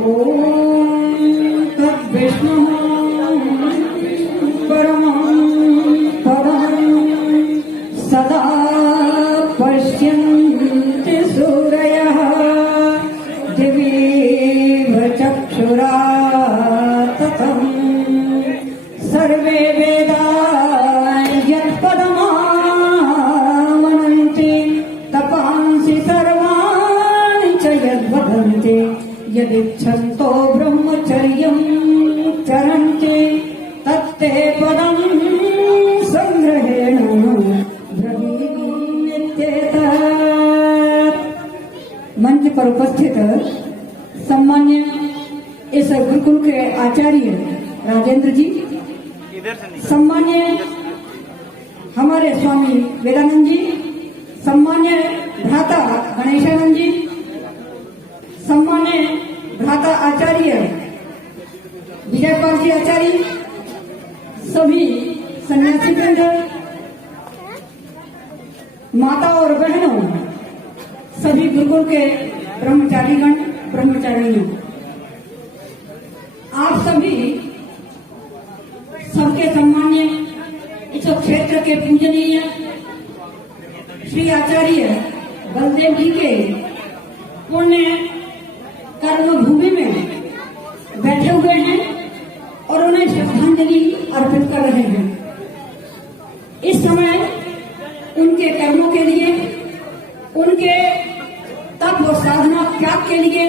ओम तद्विष्णुः परमं पदं सदा पश्यन्ति सूरयः दिवीव चक्षुराततं सर्वे वेदाः यत्पदमामनन्ति तपांसि सर्वाणि च यद्वदन्ति यदिच्छन्तो ब्रह्मचर्यं चरन्ति तत्ते पदं संग्रहेण ब्रवीम्यत्येतत्। मंच पर उपस्थित सम्मान्य इस गुरुकुल के आचार्य राजेंद्र जी, सम्मान्य हमारे स्वामी वेदानंद जी, सम्मान्य भ्राता गणेशानंद जी, सम्मान्य भ्राता आचार्य विजयपाल जी आचार्य, सभी सन्यासी वृंद, माता और बहनों, सभी गुरुकुल के ब्रह्मचारीगण ब्रह्मचारिणियों, आप सभी सबके सम्मान्य इस क्षेत्र के पूजनीय श्री आचार्य बलदेव जी के पुण्य कर्म भूमि में बैठे हुए हैं और उन्हें श्रद्धांजलि अर्पित कर रहे हैं। इस समय उनके कर्मों के लिए, उनके तप और साधना त्याग के लिए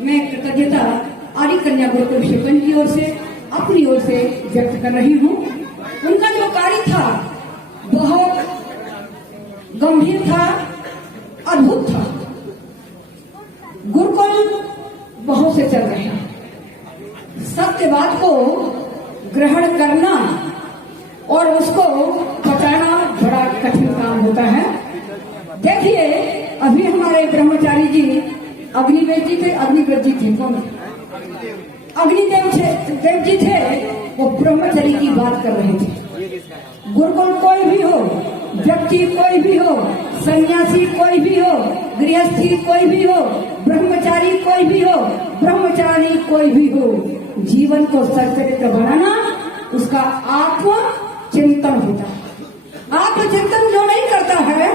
मैं कृतज्ञता आर्य कन्या गुरुकुल शिवन की ओर से, अपनी ओर से व्यक्त कर रही हूँ। उनका जो कार्य था बहुत गंभीर था, अद्भुत था। गुरुकुल बहुत से चल रहे हैं, सत्यवाद को ग्रहण करना और उसको पचाना बड़ा कठिन काम होता है। देखिए, अभी हमारे ब्रह्मचारी जी अग्निवेद जी थे, अग्निव्रत जी थे, कौन थे? अग्निदेव देव जी थे, वो ब्रह्मचारी की बात कर रहे थे। गुरुकुल कोई भी हो, व्यक्ति कोई भी हो, सन्यासी कोई भी हो, गृहस्थी कोई भी हो, ब्रह्मचारी कोई भी हो, ब्रह्मचारी कोई भी हो, जीवन को सच्चरित्र बनाना उसका आत्म चिंतन होता है। आत्मचिंतन जो नहीं करता है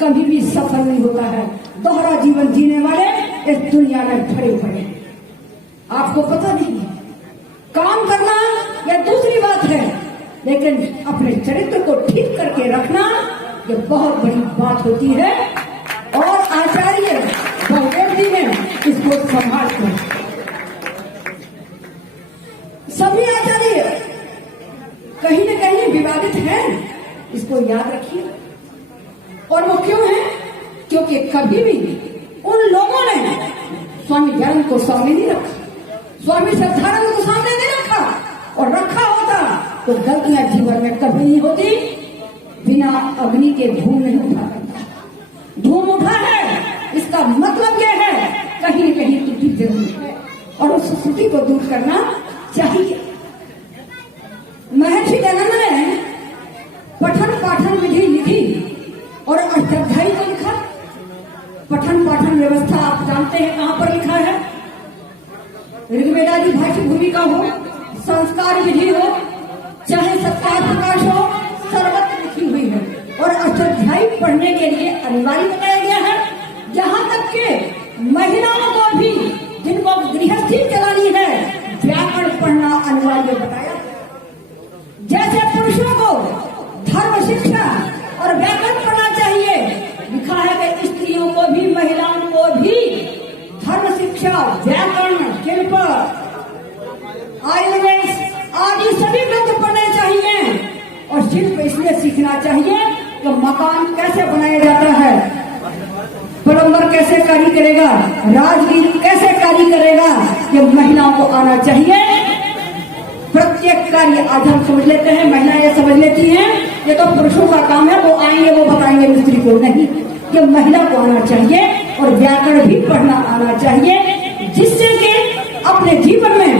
कभी भी सफल नहीं होता है। दोहरा जीवन जीने वाले इस दुनिया में भरे पड़े हैं। आपको पता नहीं है, काम करना यह दूसरी बात है, लेकिन अपने चरित्र को ठीक करके रखना ये बहुत बड़ी बात होती है। और आचार्य बलदेव जी ने इसको संभाल कर, सभी आचार्य कहीं न कहीं विवादित हैं, इसको याद रखिए। और वो क्यों है? क्योंकि कभी भी उन लोगों ने स्वामी धर्म को सामने नहीं रखा, स्वामी श्रद्धानंद को सामने नहीं रखा, और रखा होता तो गलतियां जीवन में कभी नहीं होती। बिना अग्नि के धूम नहीं उठा करता, धूम उठा है इसका मतलब क्या है? कहीं न कहीं त्रुटि जरूर है और उस त्रुटि को दूर करना चाहिए। महर्षि दयानंद ने पठन पाठन विधि लिखी और अष्टाध्यायी को लिखा। पठन पाठन व्यवस्था आप जानते हैं कहां पर लिखा है? ऋग्वेदादि भाष्य भूमिका हो, संस्कार विधि हो, चाहे सत्कार प्रकाश हो, सर्वत्र लिखी हुई है। और अष्टाध्यायी पढ़ने के लिए अनिवार्य बताया गया है। जहां तक के महिलाओं को भी जिनको गृहस्थी चलानी है व्याकरण पढ़ना अनिवार्य बताया। जैसे पुरुषों को धर्म शिक्षा और व्याकरण पढ़ना चाहिए, लिखा है कि स्त्रियों को भी, महिलाओं को भी धर्म शिक्षा, व्याकरण, शिल्प, आयुर्वेद आदि सभी ग्रंथ पढ़ने चाहिए। और शिल्प इसलिए सीखना चाहिए कि मकान कैसे बनाया जाता है, प्लम्बर कैसे कार्य करेगा, राजगीर कैसे कार्य करेगा, ये महिलाओं को आना चाहिए। प्रत्येक कार्य आज हम समझ लेते हैं, महिलाएं समझ लेती हैं, ये तो पुरुषों का काम है, वो आएंगे वो बताएंगे मिस्त्री को, नहीं, ये महिला को आना चाहिए। और व्याकरण भी पढ़ना आना चाहिए, जिससे कि अपने जीवन में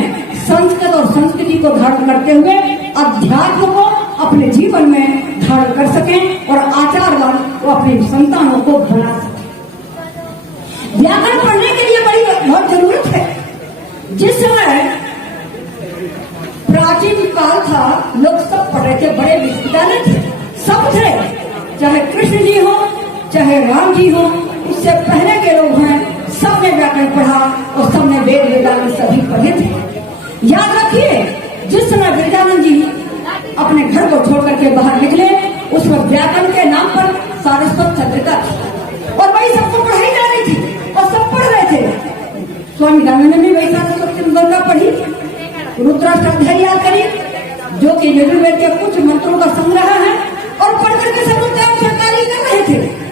संस्कृत और संस्कृति को धारण करते हुए अध्यात्म को अपने जीवन में धारण कर सकें और आचारवान वो अपने संतानों को बना सकें। व्याकरण पढ़ने के लिए बड़ी बहुत जरूरत है। जिस समय प्राचीन काल था, लोग सब पढ़ रहे थे, बड़े विद्यालय थे, सब थे, चाहे कृष्ण जी हो चाहे राम जी हो, उससे पहले के लोग हैं, सबने व्याकरण पढ़ा और सबने वेद वेदांत सभी पढ़े थे। याद रखिए, जिस समय विरजानंद जी अपने घर को छोड़ करके बाहर निकले, उस वक्त व्याकरण के नाम पर सारस्वत चंद्रिका थी और वही सबको पढ़ाई जा रही थी और सब पढ़ रहे थे। स्वामी रामानंद ने वही सारस्वत चंद्रिका पढ़ी, रुद्राष्टाध्याय याद करी, जो कि यजुर्वेद के कुछ मंत्रों का संग्रह है, और पढ़ करके सब लोग सरकारी कर रहे थे।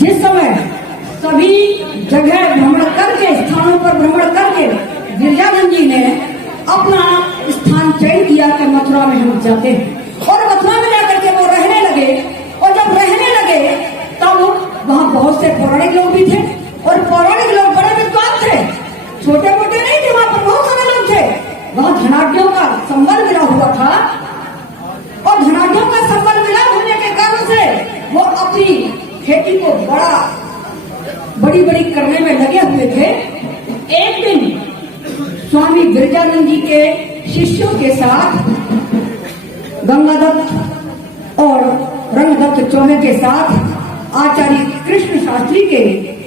जिस समय सभी जगह भ्रमण करके, स्थानों पर भ्रमण करके गिरिजानंद जी ने अपना स्थान चयन किया कि मथुरा में हम जाते हैं, और मथुरा में जाकर के वो रहने लगे। और जब रहने लगे तब वहाँ बहुत से पौराणिक लोग भी थे, और पौराणिक लोग बड़े विद्वान थे, छोटे मोटे नहीं थे, वहाँ पर बहुत सारे लोग थे। वहाँ धनाढ़ियों का संबल मिला हुआ था, और धनाढ़ियों का संबल मिला होने के कारण से वो अपनी खेती को बड़ी बड़ी करने में लगे हुए थे। एक दिन स्वामी गिरिजानंद जी के शिष्यों के साथ, गंगादत्त और रंगदत्त चौबे के साथ, आचार्य कृष्ण शास्त्री के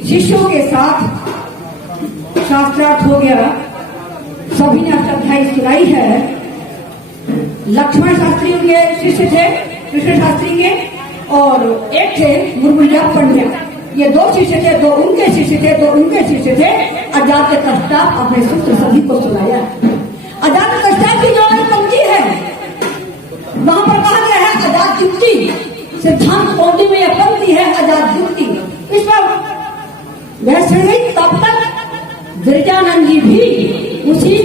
शिष्यों के साथ शास्त्रार्थ हो गया। सभी ने अष्टाध्यायी सुनाई है। लक्ष्मण शास्त्री उनके शिष्य थे, कृष्ण शास्त्री के, और एक थे मुरमुरिया पंड्या। ये दो शिष्य थे, दो उनके शिष्य थे, दो उनके शिष्य थे। अजात कष्टाप अपने सूत्र सभी को सुनाया। अजात कष्टाप की जो पंक्ति है, वहां पर कहा गया है अजात युक्ति, सिद्धांत कौंडी में यह पंक्ति है अजात युक्ति। इस पर वह सुन गई, तब तक गिरिजानंद जी भी उसी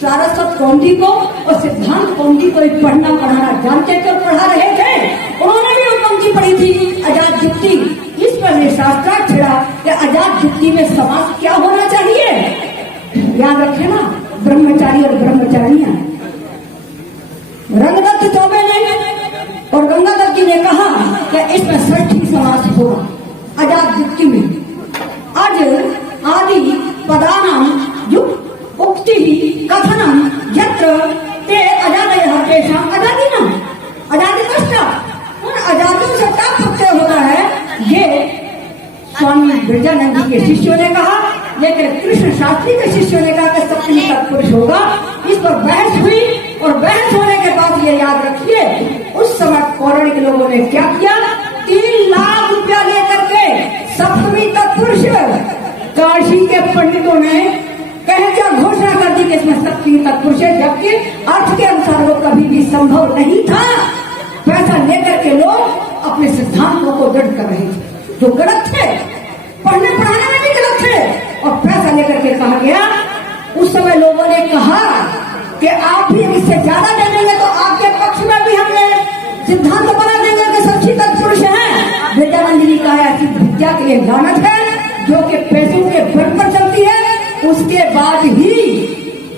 सारस्वत कौंडी को और सिद्धांत कौंडी को पढ़ना पढ़ाना जानते थे, पढ़ा रहे थे। उन्होंने भी वो पंक्ति पढ़ी थी अजात युक्ति। इस पर शास्त्रार्थ छिड़ा कि अजात युक्ति में समास क्या होना चाहिए। याद रखे ना, ब्रह्मचारी और ब्रह्मचारियां। रंगदत्त चौबे ने और गंगादत्त जी ने कहा कि इसमें षष्ठी समास होगा अजात युक्ति में। आज आदि पदानाम युक्त उक्ति कथनम यत्र ते अजादयः तेषां अजादिनम् अजादि कष्ट, उन अजादियों से क्या प्रत्यय होता है, ये स्वामी गिरिजानंद जी के शिष्यों ने कहा। लेकिन कृष्ण शास्त्री के शिष्यों ने कहा कि सप्तमी तत्पुरुष होगा। इस पर बहस हुई, और बहस होने के बाद ये याद रखिए, उस समय पौराणिक लोगों ने क्या किया, 3 लाख रुपया लेकर के सप्तमी तत्पुरुष काशी के पंडितों ने क्या घोषणा कर दी कि इसमें सप्तमी तत्पुरुष है, जबकि अर्थ के अनुसार वो कभी भी संभव नहीं था। पैसा लेकर के लोग अपने सिद्धांतों को दृढ़ कर रहे थे, जो गलत थे, पढ़ने पढ़ाने में भी गलत थे। और पैसा लेकर के कहा गया, उस समय लोगों ने कहा कि आप भी इससे ज्यादा दे देंगे तो आपके पक्ष में भी हमने सिद्धांत बना देंगे कि सच्ची तत्पुरुष है। गिरिजानंद जी कहा ऐसी विद्या के लिए लानत है जो कि पैसों के बल पर चलती है। उसके बाद ही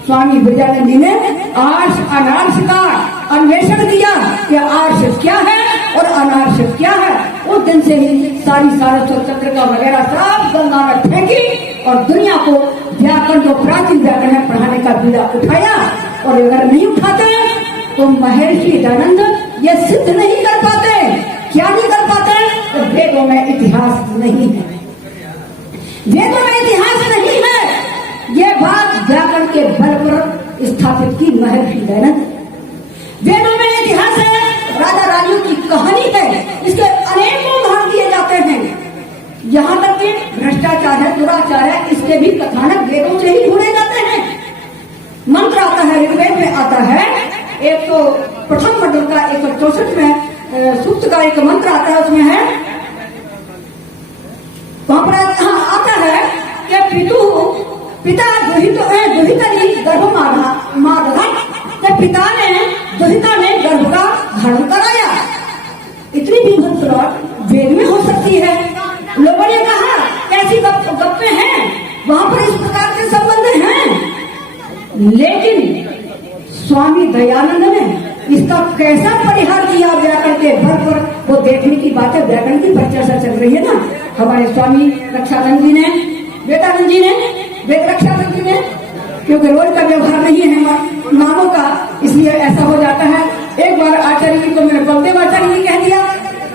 स्वामी गिरिजानंद जी ने आर्ष अनार्ष का अन्वेषण किया कि आर्ष क्या है और अनार्ष क्या है। उस दिन से ही सारी सारस्वत चंद्रिका वगैरह सब गंगा में फेंकी और दुनिया को व्याकरण, जो प्राचीन व्याकरण है, पढ़ाने का बीड़ा उठाया। और अगर नहीं उठाते तो महर्षि दयानंद ये सिद्ध नहीं कर पाते। क्या नहीं कर पाते? तो वेदों में इतिहास नहीं है, वेदों में इतिहास नहीं है। ये बात व्याकरण के बल पर स्थापित की महर्षि दयानंद। वेदों में इतिहास है, राजा रानियों की कहानी है, इसके अनेकों उदाहरण दिए जाते हैं। यहाँ तक कि भ्रष्टाचार है, दुराचार है, इसके भी कथानक वेदों से ही ढूंढे जाते हैं। मंत्र आता है, ऋग्वेद में आता है, 101 मंडल का 164 में सूक्त का एक मंत्र आता है, उसमें है, वहां पर आता है कि पिता दुहितरी गर्भ मारधा, पिता ने दुहिता ने गर्भ का धारण कराया। इतनी भी भूत वेद में हो सकती है। लोगों ने कहा कैसी गप्पे हैं, वहां पर इस प्रकार के संबंध हैं। लेकिन स्वामी दयानंद ने इसका कैसा परिहार किया व्याकरण के बल पर, वो देखने की बात है। व्याकरण की चर्चा चल रही है ना, हमारे स्वामी रक्षानंद जी ने, वेदानंद जी ने वेद रक्षा मंत्री ने, क्योंकि रोज का व्यवहार नहीं है नामों का, इसलिए ऐसा हो जाता है। एक बार आचार्य जी को मैंने बलदेव आचार्य जी कह दिया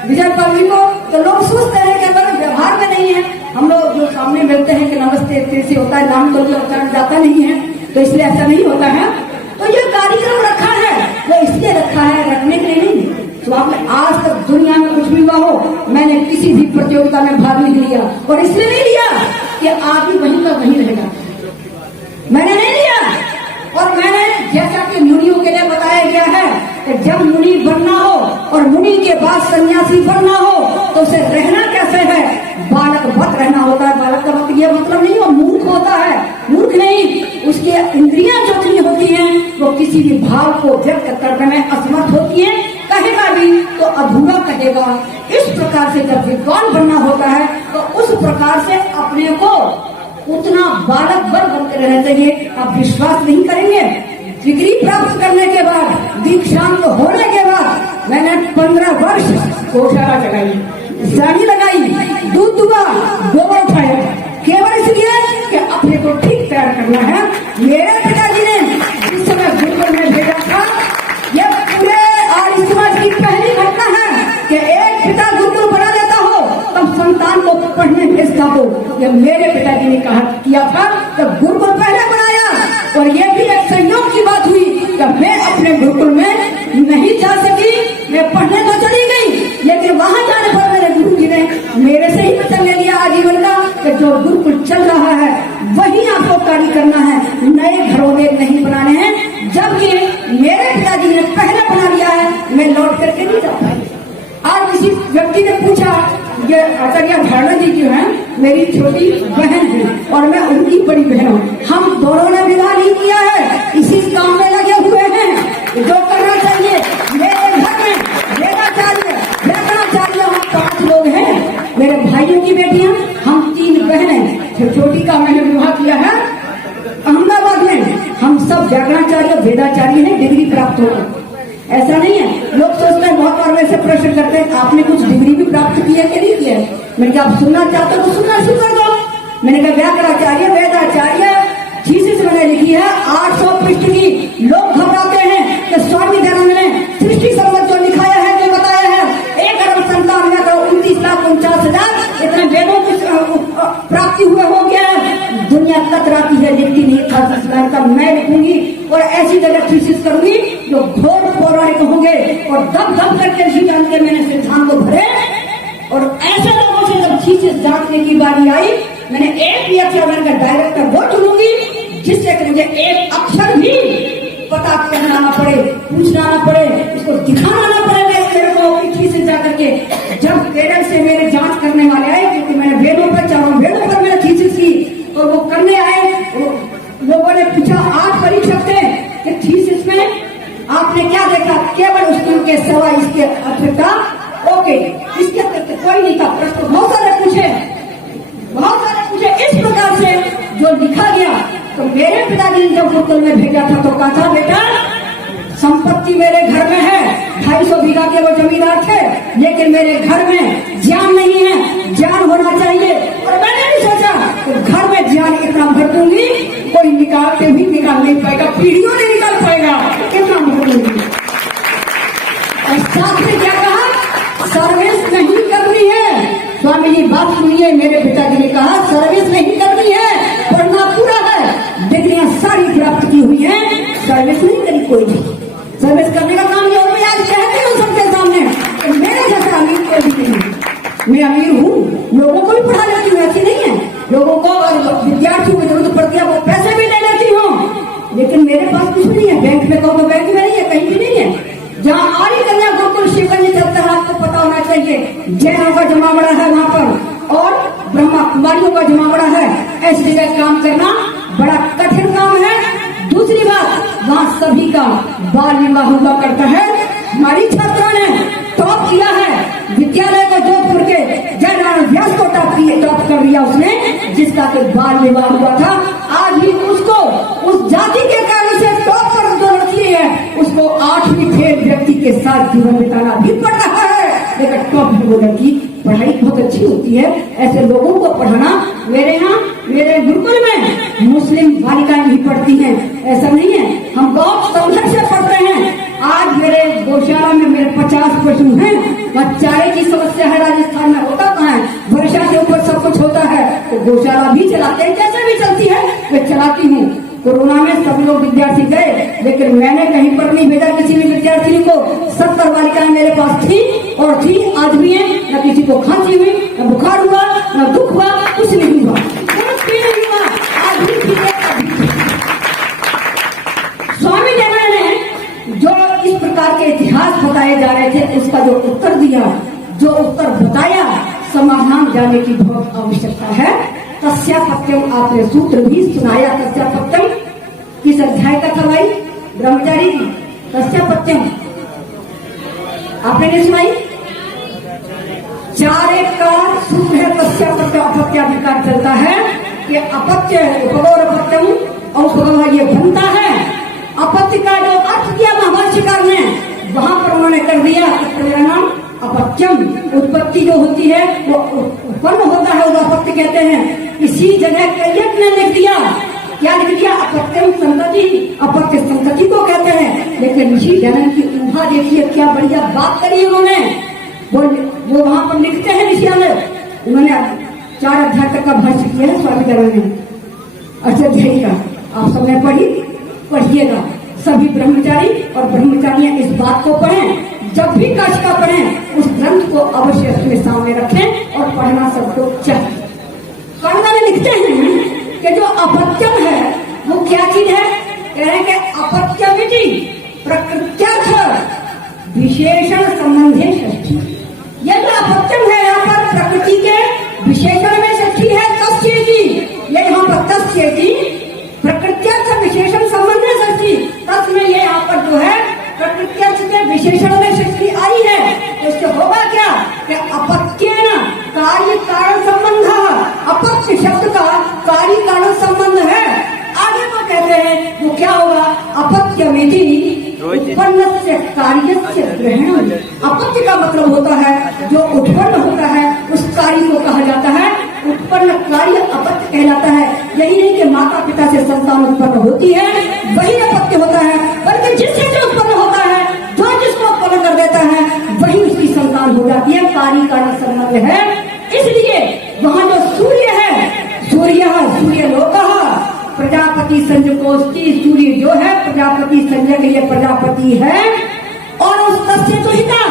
विजय पाल जी को, तो लोग सोचते हैं कि अगर व्यवहार में नहीं है, हम लोग जो सामने मिलते हैं कि नमस्ते कैसे होता है, नाम तो उच्चारण जाता नहीं है, तो इसलिए ऐसा नहीं होता है। तो ये कार्यक्रम रखा है, वो इसलिए रखा है, रखने के लिए नहीं। तो आपने आज तक दुनिया में कुछ भी हुआ हो, मैंने किसी भी प्रतियोगिता में भाग नहीं लिया, और इसलिए नहीं लिया कि आदमी वहीं का वहीं रहेगा, मैंने नहीं लिया। और मैंने जैसा कि मुनियों के लिए बताया गया है कि जब मुनि बनना हो और मुनि के बाद सन्यासी बनना हो तो उसे रहना कैसे है, बालक वत रहना होता है। बालक का मतलब ये मतलब नहीं वो मूर्ख होता है, मूर्ख नहीं, उसकी इंद्रियां जितनी होती हैं वो किसी भी भाव को व्यक्त करने में असमर्थ होती हैं, कहेगा भी तो अधूरा कहेगा। इस प्रकार से जब विद्वान बनना होता है तो उस प्रकार से अपने को उतना बालक बनते रहना चाहिए। आप विश्वास नहीं करेंगे, डिग्री प्राप्त करने के बाद, दीक्षांत होने के बाद मैंने 15 वर्ष गौशाला चलाई, जानी लगाई, दूध दुआ, गोबर उठाया, केवल इसलिए कि अपने को ठीक तैयार करना है। मेरे पिताजी ने जिस समय गुरुकुल में भेजा था, यह पूरे आर्य समाज की पहली घटना है कि एक पिता गुरुकुल बना देता हो तब संतान को पढ़ने भेजता हो। यह मेरे पिताजी ने कहा किया था कि गुरुकुल पहले बनाया, और यह भी एक संयोग की बात हुई कि मैं अपने गुरुकुल में नहीं जा सकी। मैं पढ़ने तो चली गई, लेकिन वहां जाने पर मेरे गुरु जी ने मेरे से ही वचन ले लिया आजीवन का कि जो गुरुकुल चल रहा है वही आपको कार्य करना है, नए घरों में नहीं बनाने हैं। जबकि मेरे पिताजी ने पहले बना लिया है, मैं लौट करके नहीं जा पाई। आज किसी व्यक्ति ने पूछा, ये आचार्य धारणा जी जो है मेरी छोटी बहन है और मैं उनकी बड़ी बहन हूँ, हम दोनों ने विवाह नहीं किया है, इसी काम में लगे हुए हैं। जो करना चाहिए मेरे घर में वेदाचार्य वेदाचार्य हम 5 लोग हैं, मेरे भाइयों की बेटियां, हम 3 बहनें। छोटी का मैंने विवाह किया है अहमदाबाद में, हम सब व्याकरणाचार्य वेदाचार्य हैं, डिग्री प्राप्त हो। ऐसा नहीं है, लोग सोचते हैं, बहुत बार वैसे प्रश्न करते हैं आपने कुछ डिग्री भी प्राप्त की है कि नहीं किया है। मैंने कहा आप सुनना चाहते हो तो सुनना शुरू कर दो। मैंने कहा व्याकरणाचार्य वेदाचार्य थीसिस मैंने लिखी है 800 पृष्ठ की। लोग घबराते हैं कि स्वामी दयानंद ने सृष्टि संबंध जो लिखाया है, जो बताया है 1,97,49,50,000 इतने वेदों की प्राप्ति हुए हो गया है। दुनिया कतराती है, लिखती नहीं था, मैं लिखूंगी और ऐसी जगह थीसिस करूंगी जो घोर पौराणिक होंगे और दब दब करके इसी जान के मैंने सिद्धांत को भरे। और ऐसे लोगों से जब थीसिस जांचने की बारी आई, मैंने एक भी अक्षर मैंने डायरेक्टर वो चुनूंगी जिससे कि मुझे एक अक्षर भी पता करना ना पड़े, पूछना ना पड़े, इसको दिखाना ना पड़े मेरे को थीसिस जाकर के। जब केरल से मेरे जांच करने वाले आए, क्योंकि मैंने वेदों पर 4 वेदों पर मैंने थीसिस की, और वो करने आए, लोगों ने पूछा 8 परीक्षक थे कि थीसिस में आपने क्या देखा, केवल उसके सवा इसके अतिरिक्ता ओके, इसके अतिरिक्त कोई नहीं था। प्रश्न बहुत सारे पूछे। इस प्रकार से जो लिखा गया, तो मेरे पिताजी ने जब गुरुकुल में भेजा था तो कहा था बेटा संपत्ति मेरे घर में है, 250 बीघा के वो जमींदार थे, लेकिन मेरे घर में ज्ञान नहीं है, ज्ञान होना चाहिए। और मैंने भी सोचा तो घर में ज्ञान इतना भर दूंगी कोई निकालते भी निकाल नहीं पाएगा, पीढ़ियों नहीं निकाल पाएगा, कितना भर दूंगी। और साथ में क्या कहा, सर्विस नहीं करनी है। स्वामी जी बात सुनिए, मेरे पिताजी ने कहा सर्विस नहीं करनी है, पढ़ना पूरा है, डिग्रियां सारी प्राप्त की हुई है, सर्विस नहीं करी कोई भी। सर्विस करने का काम ये, और मैं आज कहती हूँ सबके सामने कि मेरे जैसा अमीर कोई भी नहीं। मैं अमीर हूँ, लोगों को भी पढ़ा लेती हूँ, ऐसी नहीं है। लोगों को और विद्यार्थियों को जरूरत पड़ती है वो पैसे भी ले लेती हूँ, लेकिन मेरे पास कुछ नहीं है। बैंक में कहो तो बैंक में नहीं है, कहीं भी नहीं है। जहाँ आर्य कन्या गुरुकुल शिवगंज चलता है, आपको पता होना चाहिए, जैनों का जमावड़ा है वहाँ पर, और ब्रह्मा कुमारियों का जमावड़ा है। ऐसी जगह काम करना बड़ा कठिन काम है। दूसरी बात, वहाँ सभी का बाल विवाह हुआ करता है। हमारी छात्रों ने टॉप किया है विद्यालय को, जोधपुर के जयनारायण व्यास को टॉप कर दिया उसने, जिसका कि बाल विवाह हुआ था। आज भी उसको उस जाति के कारण से टॉप पर जो लड़की है उसको 8वीं फेल व्यक्ति के साथ जीवन बिताना भी पड़ रहा है, लेकिन टॉप वो लड़की पढ़ाई बहुत अच्छी होती है। ऐसे लोगों को पढ़ाना, मेरे यहाँ मेरे गुरुकुल में मुस्लिम बालिकाएं नहीं पढ़ती हैं, ऐसा नहीं है। हम बहुत संघर्ष से पढ़ते हैं। आज मेरे गौशाला में मेरे 50 पशु हैं। वह चाय की समस्या है, राजस्थान में होता कहाँ है, वर्षा के ऊपर सब कुछ होता है, तो गौशाला भी चलाते हैं, कैसे भी चलती है मैं चलाती हूँ। कोरोना में सब लोग विद्यार्थी गए, लेकिन मैंने कहीं पर नहीं भेजा किसी भी विद्यार्थी को। 70 बालिकाएं मेरे पास थी और थी, आज भी है। न किसी को खांसी हुई, न बुखार हुआ, न दुख हुआ, कुछ नहीं हुआ, आज भी ठीक है। स्वामी जगह ने जो इस प्रकार के इतिहास बताए जा रहे थे, उसका जो उत्तर दिया, जो उत्तर बताया, समाधान जाने की बहुत आवश्यकता है। तस्यापत्यम आपने सूत्र भी सुनाया। तस्यापत्यम किस अध्याय का था भाई? ब्रह्मचारी की तस्यापत्यम आपने नहीं सुनाई? 4 का सूत्र है। तस्यापत्य अपत्याधिकार चलता है कि अपत्य उपगौर अपत्यम और उपगौर ये बनता है। अपत्य का जो अर्थ किया महाभाष्यकार ने, वहां पर उन्होंने कर दिया मेरा नाम अपत्यम। उत्पत्ति जो होती है वो उत्पन्न होता है, उसे अपत्य कहते हैं। इसी जगह कैयक ने लिख दिया, क्या लिख दिया? अपत्यम संतति, अपत्य संतति को कहते हैं। लेकिन ऋषि जनन की ऊहा देखिए, क्या बढ़िया बात करी उन्होंने। वो वहां पर लिखते हैं ऋषि जनन, उन्होंने 4 अध्याय तक का भाष्य किया है स्वामी जनन ने, अष्टाध्यायी का। आप सबने पढ़िएगा। सभी ब्रह्मचारी और ब्रह्मचारियां इस बात को पढ़ें। जब भी काशिका पढ़ें, उस ग्रंथ को अवश्य अपने सामने रखें और पढ़ना सबको चाहिए। कर्ण में लिखते हैं कि जो अपत्यम है वो क्या चीज है? कह रहे हैं कि अपत्यमिति प्रकृत्यर्थ विशेषण संबंधे षष्ठी। ये जो अपत्यम है यहाँ पर प्रकृति के विशेषण में षष्ठी है। तस्येति, ये यहाँ पर तस्येति प्रकृत्यर्थ विशेषण संबंध है षष्ठी। तस् में ये यहाँ पर जो है प्रकृत्यर्थ के विशेषण में षष्ठी आई है। तो इससे होगा क्या कि अपत्येन कार्य कारण संबंध, अपत्य शब्द का कार्य कारण संबंध है। आगे तो कहते हैं वो क्या होगा? अपत्यमिति उत्पन्न से कार्य से ग्रहण। अपत्य का मतलब होता है जो उत्पन्न होता है, उस कार्य को कहा जाता है उत्पन्न कार्य अपत्य कहलाता है। यही नहीं कि माता पिता से संतान उत्पन्न होती है वही अपत्य होता है, बल्कि जिससे जो उत्पन्न होता है, जो जिसको उत्पन्न कर देता है, वही उसकी संतान हो जाती है। कार्य कारण संबंध है। इसलिए वहाँ जो सूर्य है, सूर्य लोकः प्रजापति संजकोस्ति, सूर्य जो है प्रजापति संजक, ये प्रजापति है। और उस तस्य दुहिता,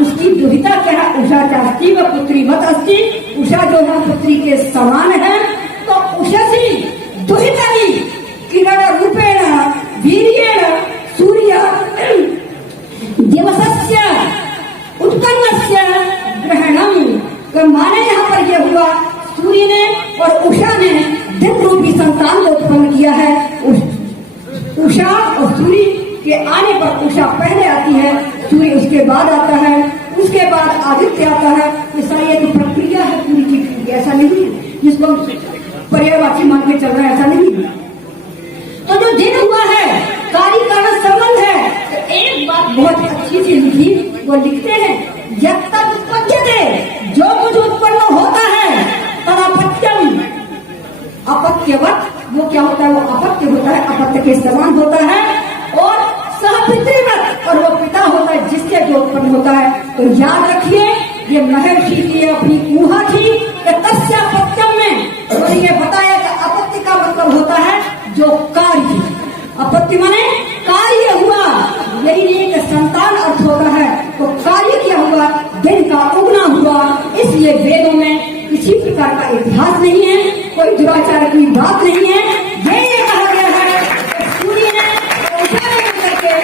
उसकी दुहिता क्या है? उषा चास्ती व पुत्रीवत अस्ति। उषा जो है पुत्री के समान है। तो उषसी दुहितरी किरण रूपेण वीर्येण सूर्य दिवसस्य उत्पन्नस्य ग्रहणम। तो माने यहाँ पर यह हुआ, सूर्य ने और उषा ने दिन रूपी संतान को उत्पन्न किया है। उषा और सूर्य के आने पर उषा पहले आती है, सूर्य उसके बाद आता है, उसके बाद आदित्य आता है। ये सारी एक प्रक्रिया है पूरी की, ऐसा नहीं जिसको पर्यायवाची मान के चल रहा है, ऐसा नहीं। तो जो दिन हुआ है कार्य कारण संबंध है। तो एक बात बहुत अच्छी सी लिखी, वो लिखते हैं जब तक उत्पत्ति, जो कुछ उत्पन्न होता है तदपत्यम, अपत्यवत, वो क्या होता है? वो अपत्य होता है, अपत्य के समान होता है। और सहपितृवत, और वो पिता होता है जिससे जो उत्पन्न होता है। तो याद रखिए, ये महर्षि की अपनी ऊहा थी कि तस्यापत्यम में तो ये बताया कि अपत्य का मतलब होता है जो कार्य, अपत्य माने कार्य हुआ। यही नहीं कि संतान अर्थ होता है, तो कार्य क्या हुआ? दिन का उगना हुआ। इसलिए वेदों में किसी प्रकार का इतिहास नहीं है, कोई दुराचार की बात नहीं है। ये कहा गया है सूर्य ने करके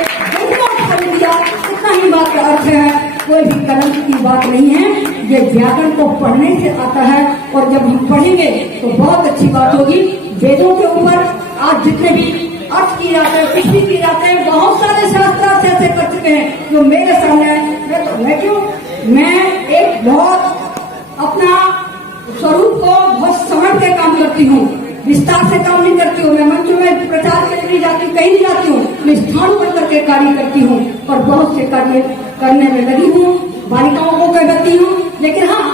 उत्पन्न किया, इतना ही बात का अर्थ है, कोई भी कलंक की बात नहीं है। ये व्याकरण को पढ़ने से आता है, और जब हम पढ़ेंगे तो बहुत अच्छी बात होगी। वेदों के ऊपर आज जितने भी अर्थ किए जाते हैं, कुछ भी किए जाते हैं, बहुत सारे शास्त्रार्थ ऐसे कर चुके हैं जो मेरे सामने है। मैं एक बहुत अपना स्वरूप को बहुत समझ के काम करती हूँ, विस्तार से काम नहीं करती हूँ। मैं मंचों में प्रचार के लिए नहीं जाती, कहीं नहीं जाती हूँ, मैं स्थान पर करके कार्य करती हूँ और बहुत से कार्य करने में लगी हूँ। बालिकाओं को कहती हूँ, लेकिन हाँ,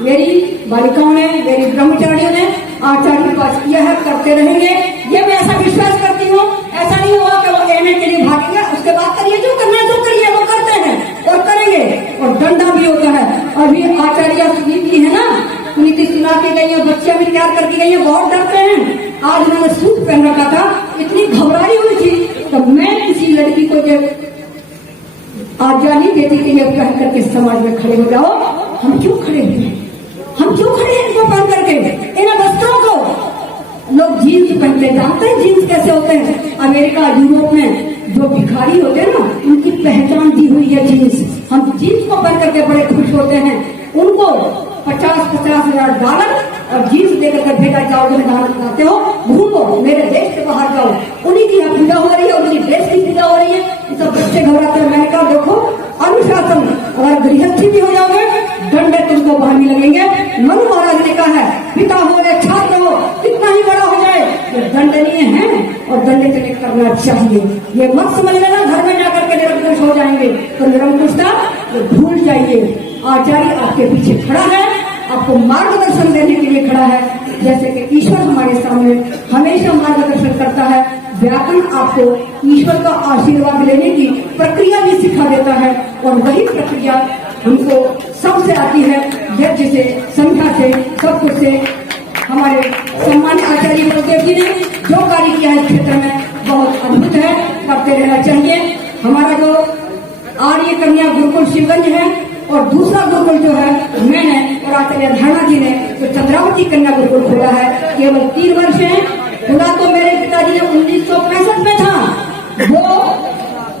मेरी बालिकाओं ने, मेरी ब्रह्मचारियों ने आचार्य पास किया है, करते रहेंगे। ये मैं ऐसा विश्वास करती हूँ। ऐसा नहीं हुआ कि वो एमए के लिए भागेंगे, उसके बाद करिए जो करना है, जो करिए वो करते हैं और करेंगे, और दंडा भी होता है। अभी आचार्य सुनीति है ना, सुनीति सुना के गई है, बच्चियां भी तैयार करके गई है, बहुत डरते हैं। आज मैंने सूट पहन रखा था, इतनी घबराई हुई थी, तो मैं किसी लड़की को जब आज्ञा नहीं देती कि ये पहन करके समाज में खड़े हो जाओ। हम क्यों खड़े हैं? हम क्यों खड़े हैं इनको पहन करके, इन वस्त्रों को? लोग जीन्स पहनते, जानते हैं जीन्स कैसे होते हैं? अमेरिका यूरोप में जो भिखारी होते हैं ना, उनकी पहचान दी हुई है जीन्स। हम जीन्स को पहन करके बड़े खुश होते हैं। उनको 50,000 $50,000 और जीन्स देकर के भेजा, जाओ जो गाना गाते हो, घूमो, मेरे देश से बाहर जाओ। उन्हीं की यहाँ पूजा हो रही है, उनकी देश की पूजा हो रही है। सब बच्चे घबराते हैं। मैंने कहा देखो, अनुशासन, अगर गृहस्थी भी हो जाओगे, दंडे तुमको बहाने लगेंगे। मनु महाराज ने कहा है, पिता हो या छात्र हो, कितना ही बड़ा हो जाए, ये दंडनीय है और दंडित करना चाहिए। ये मत समझ लेना घर में जाकर के निरंकुश हो जाएंगे, तो निरंकुशता भूल जाइए। आचार्य आपके पीछे खड़ा है, आपको मार्गदर्शन देने के लिए खड़ा है। जैसे कि ईश्वर हमारे सामने हमेशा मार्गदर्शन करता है, व्याकरण आपको ईश्वर का आशीर्वाद लेने की प्रक्रिया भी सिखा देता है। और वही प्रक्रिया हमको सबसे आती है, यज्ञ से, संध्या से, सब कुछ से। हमारे सम्मानित आचार्य बलदेव जी ने जो कार्य किया है इस क्षेत्र में बहुत अद्भुत है, करते रहना चाहिए। हमारा जो आर्य कन्या गुरुकुल शिवगंज है, और दूसरा गुरुकुल जो है मैंने और आचार्य धारणा जी ने तो चंद्रावती कन्या गुरुकुल खोला है। केवल 3 वर्ष है खुला, तो मेरे पिताजी ने 1965 में था, वो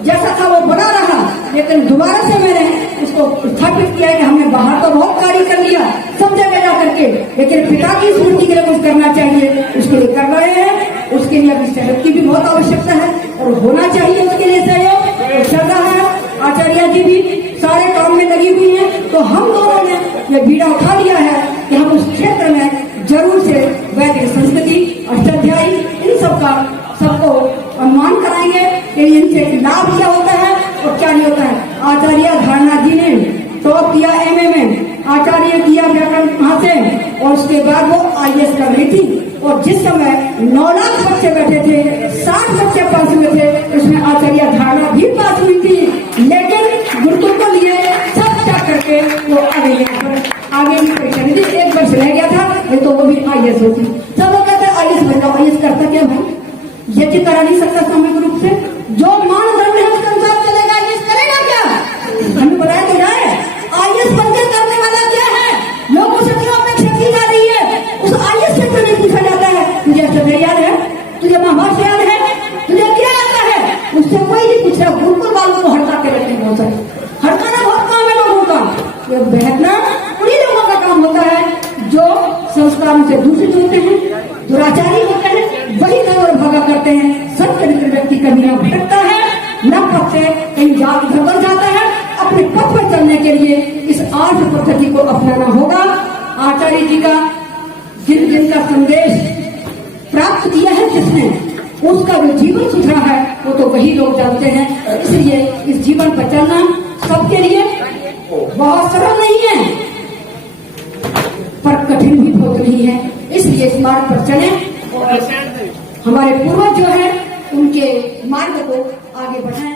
जैसा था वो बना रहा, लेकिन दोबारा से मैंने उसको स्थापित किया है कि हमने बाहर तो बहुत कार्य कर लिया सब जगह जा करके, लेकिन पिता की स्मृति के लिए कुछ करना चाहिए, उसके लिए कर रहे हैं। उसके लिए अभी सहयोग की भी बहुत आवश्यकता है और होना चाहिए उसके लिए सहयोग। श्रद्धा है, आचार्य जी भी सारे काम में लगी हुई है, तो हम दोनों ने ये बीड़ा उठा लिया है कि हम उस क्षेत्र में जरूर से वैदिक संस्कृति, अष्टाध्यायी, इन सबको सम्मान कराएंगे कि इनसे लाभ क्या होता है और क्या नहीं होता है। आचार्य धारणा जी ने टॉप किया एमए में, आचार्य किया व्याकरण वहां से, और उसके बाद वो आईएएस कर रही थी। और जिस समय 9 लाख बच्चे बैठे थे, 60 बच्चे पास हुए थे, उसमें आचार्य धारणा भी पास हुई थी, लेकिन गुरुकुल को लिए सब क्या करके वो आगे भी परीक्षा नहीं थी। 1 वर्ष रह गया था, नहीं तो वो भी आईएएस होती। सब लोग कहते हैं आईएएस बन जाओ, आईएएस करता क्या भाई? यज्ञ करा नहीं सकता सामूहिक रूप से, जो मानदंड है उसके अनुसार चलेगा, आईएएस करेगा क्या? हमें बताया तो जाए, आईएएस बनकर करने वाला क्या है? लोगों से क्यों अपेक्षा की जा रही है? उस आईएएस से क्यों नहीं पूछा जाता है तुझे अष्टोत्तर याद है, तुझे महाभारत याद है, तुझे क्या आता है? उससे कोई नहीं पूछ रहा। गुरुकुल वालों को हड़का के रखते बहुत सारे, हड़काना बहुत काम है लोगों का। ये बहकना उन्हीं लोगों का काम होता है जो संस्कारों से दूषित होते हैं, दुराचारी होते हैं, वही नजर भागा करते हैं। सच्चरित्र व्यक्ति कभी न भटकता है, न पथ से कहीं जाकर बढ़ जाता है। अपने पथ पर चलने के लिए इस आर्य पद्धति को अपनाना होगा। आचार्य जी का जिनका संदेश प्राप्त किया है जिसने, उसका जो जीवन सुधरा है वो तो वही लोग जानते हैं। इसलिए इस जीवन पर चलना सबके लिए बहुत सरल नहीं है, पर कठिन भी बहुत नहीं है। इसलिए इस मार्ग पर चलें और हमारे पूर्वज जो है उनके मार्ग को आगे बढ़ाएं।